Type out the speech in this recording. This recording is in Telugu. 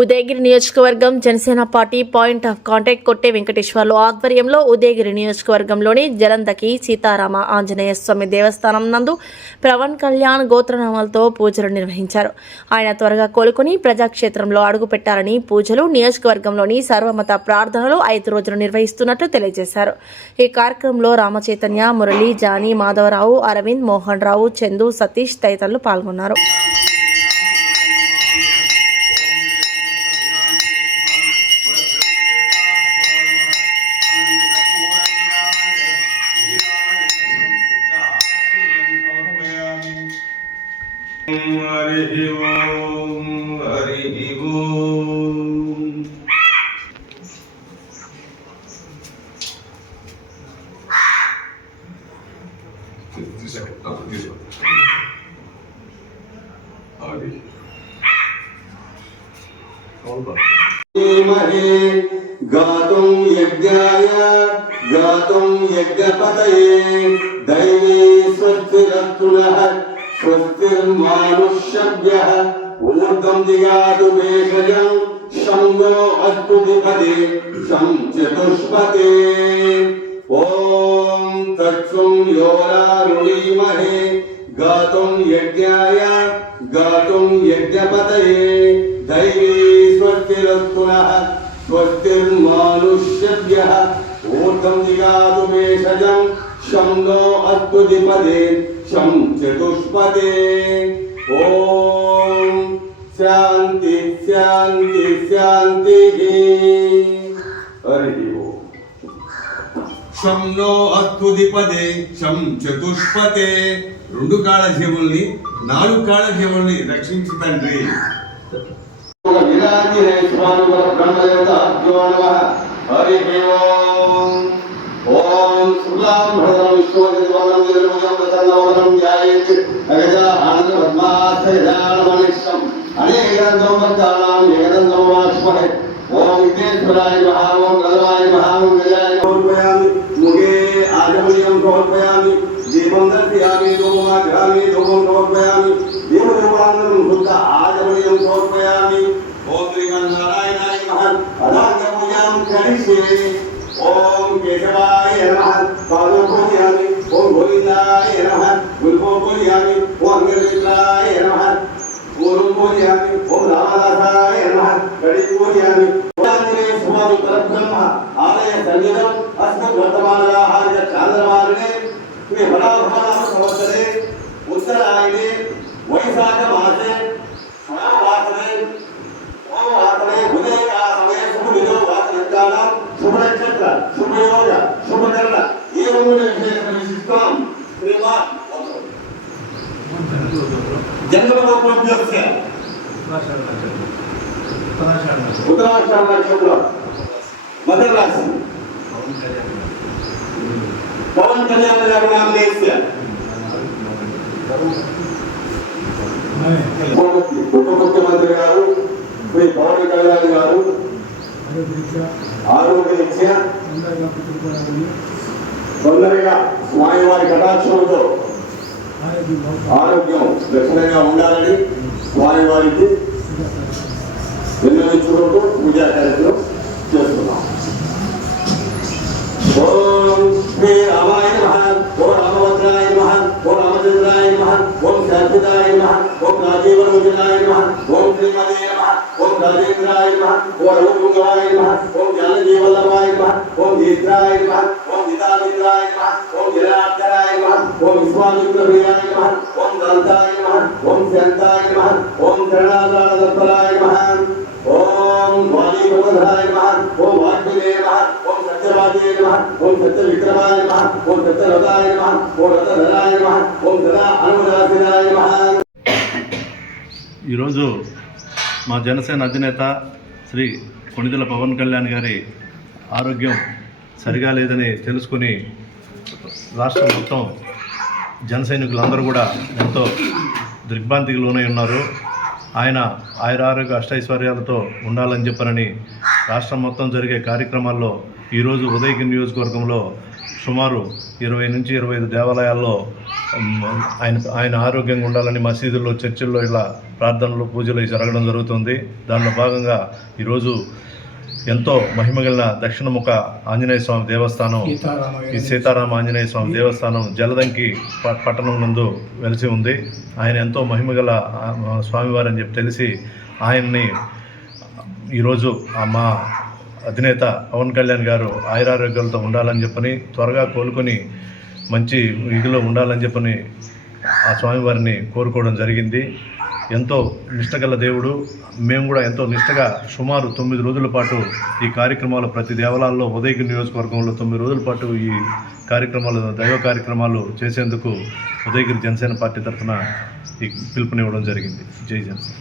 ఉదయగిరి నియోజకవర్గం Janasena party point of contact కొట్టే వెంకటేశ్వర్లు ఆధ్వర్యంలో ఉదయగిరి నియోజకవర్గంలోని జలంధకి సీతారామ ఆంజనేయ స్వామి దేవస్థానం నందు పవన్ కళ్యాణ్ గోత్రనామాలతో పూజలు నిర్వహించారు. ఆయన త్వరగా కోలుకొని ప్రజాక్షేత్రంలో అడుగుపెట్టాలని పూజలు నియోజకవర్గంలోని సర్వమత ప్రార్థనలు 5 రోజులు నిర్వహిస్తున్నట్లు తెలియజేశారు. ఈ కార్యక్రమంలో రామచైతన్య, మురళి, జానీ, మాధవరావు, అరవింద్, మోహన్ రావు, చందు, సతీష్ తదితరులు పాల్గొన్నారు. हरि ओम हरि ओम। गातुं यज्ञाय गातुं यज्ञपतये दैवी स्वस्तिरस्तुनः स्वस्तिर्मानुष्यभ्यः ऊर्ध्वं दिगातु भेषजं शम्भो अस्तु द्विपदे शं चतुष्पदे ॐ तत्सं योरारुणीमहे गातुं यज्ञाय गातुं यज्ञपतये दैवी स्वस्तिरस्तुनः स्वस्तिर्मानुष्यभ्यः ऊर्ध्वं दिगातु भेषजं शम्भो अस्तु द्विपदे शं चतुष्पदे ॐ शान्ति शान्ति शान्तिः हरि ओम। शं नो अस्तु द्विपदे शं चतुष्पदे రెండు కాళ్ళ జీవుల్ని 4 కాళ్ళ జీవుల్ని రక్షించు తండ్రి. హరి ఓం ఓం శుక్లాం భరతం విష్ణువర్ధనం నిర్మలం ప్రసన్నవదనం ధ్యాయేత్ అగజా ఆనంద పద్మాసయదానమనిష్టం అనేకదంతం భక్తానాం ఏకదంతం వాస్మహే ఓం విఘ్నేశ్వరాయ నమః ఓం గజవాయ నమః ఓం గజాయ సమర్పయామి ముఖే ఆజమనీయం సమర్పయామి దీపం దర్శయామి ధూమాగ్రామి ధూపం సమర్పయామి దీపధూమానందం శుద్ధ ఆజమనీయం సమర్పయామి ఓం శ్రీమన్నారాయణాయ నమః అదాంగ పూజాం కరిష్యే ఓం కేశవాయ నమః పాదం పూజయామి ఓం గోవిందాయ నమః గురుపో పూజయామి ఓం అంగమిత్రాయ నమః పూర్వం పూజయామి ఓం రామదాసాయ నమః గడి పూజయామి ఆంజనేయ స్వామి పరబ్రహ్మ ఆలయ సన్నిధం అస్మద్ వర్తమానహార్య చాంద్రమారునే మే బలాభానామ సంవత్సరే ఉత్తరాయణే వైశాఖ మాసే వాసనే ఉదయ సమయ శుభ విధో వాసనకాల శుభ నక్షత్ర శుభయోగ శుభకరణ ఈ రకమైన విశిష్టం శ్రీమాన్ జన్మగోత్రోభ్యస్య ఉత్తరాషాఢ నక్షత్రం మకర రాశి పవన్ కళ్యాణ్ గారి నామదేశ్య ఉప ముఖ్యమంత్రి గారు శ్రీ పవన్ కళ్యాణ్ గారు ఆరోగ్యరీత్యా తొందరగా స్వామివారి కటాక్షంతో ఆరోగ్యం లక్షణంగా ఉండాలని స్వామివారికి విన్నవించుకుంటూ పూజా కార్యక్రమం చేస్తున్నాం. ఓం శ్రీ రామాయ నమః ఓం రామభద్రాయ నమః ఓం రామచంద్రాయ నమః ఓం శాశ్వతాయ నమః ఓం రాజీవలోచనాయ నమః ఓం శ్రీమదే నమః ఓం రాజేంద్రాయ నమః ఓం రఘుపుంగవాయ నమః ఓం జానకీవల్లభాయ నమః ఓం దీర్ఘాయ నమః ఓం జితామిత్రాయ నమః ఓం జనార్దనాయ నమః ఓం విశ్వామిత్రప్రియాయ నమః ఓం దంతాయ నమః ఓం శాంతాయ నమః ఓం శరణాగతతత్పరాయ నమః ఓం వాలీభవధరాయ నమః ఓం వాగ్మినే నమః ఓం సత్యవాదే నమః ఓం సత్యవిక్రమాయ నమః ఓం సత్యరథాయ నమః ఓం రథధరాయ నమః ఓం సదా అనుమదాసినాయ నమః. ఈరోజు మా జనసేన అధినేత శ్రీ కొణిదెల పవన్ కళ్యాణ్ గారి ఆరోగ్యం సరిగా లేదని తెలుసుకొని రాష్ట్రం మొత్తం జన సైనికులందరూ కూడా ఎంతో దిగ్భ్రాంతికి లోనై ఉన్నారు. ఆయన ఆయురారోగ్య అష్టైశ్వర్యాలతో ఉండాలని చెప్పనని రాష్ట్రం మొత్తం జరిగే కార్యక్రమాల్లో ఈరోజు ఉదయగిరి నియోజకవర్గంలో సుమారు 20 నుంచి 25 దేవాలయాల్లో ఆయన ఆరోగ్యంగా ఉండాలని మసీదుల్లో, చర్చిల్లో ఇలా ప్రార్థనలు, పూజలు జరగడం జరుగుతుంది. దానిలో భాగంగా ఈరోజు ఎంతో మహిమగలిగిన దక్షిణముఖ ఆంజనేయ స్వామి దేవస్థానం, ఈ సీతారామ ఆంజనేయ స్వామి దేవస్థానం జలదంకి పట్టణం నందు వెలిసి ఉంది. ఆయన ఎంతో మహిమగల స్వామివారు అని చెప్పి తెలిసి ఆయన్ని ఈరోజు మా అధినేత పవన్ కళ్యాణ్ గారు ఆయురారోగ్యాలతో ఉండాలని చెప్పని, త్వరగా కోలుకొని మంచి ఇదిలో ఉండాలని చెప్పని ఆ స్వామివారిని కోరుకోవడం జరిగింది. ఎంతో నిష్టగల దేవుడు. మేము కూడా ఎంతో నిష్టగా సుమారు 9 రోజుల పాటు ఈ కార్యక్రమాలు ప్రతి దేవాలయాల్లో ఉదయగిరి నియోజకవర్గంలో 9 రోజుల పాటు ఈ కార్యక్రమాలు, దైవ కార్యక్రమాలు చేసేందుకు ఉదయగిరి జనసేన పార్టీ తరఫున ఈ పిలుపునివ్వడం జరిగింది. జై జనసేన.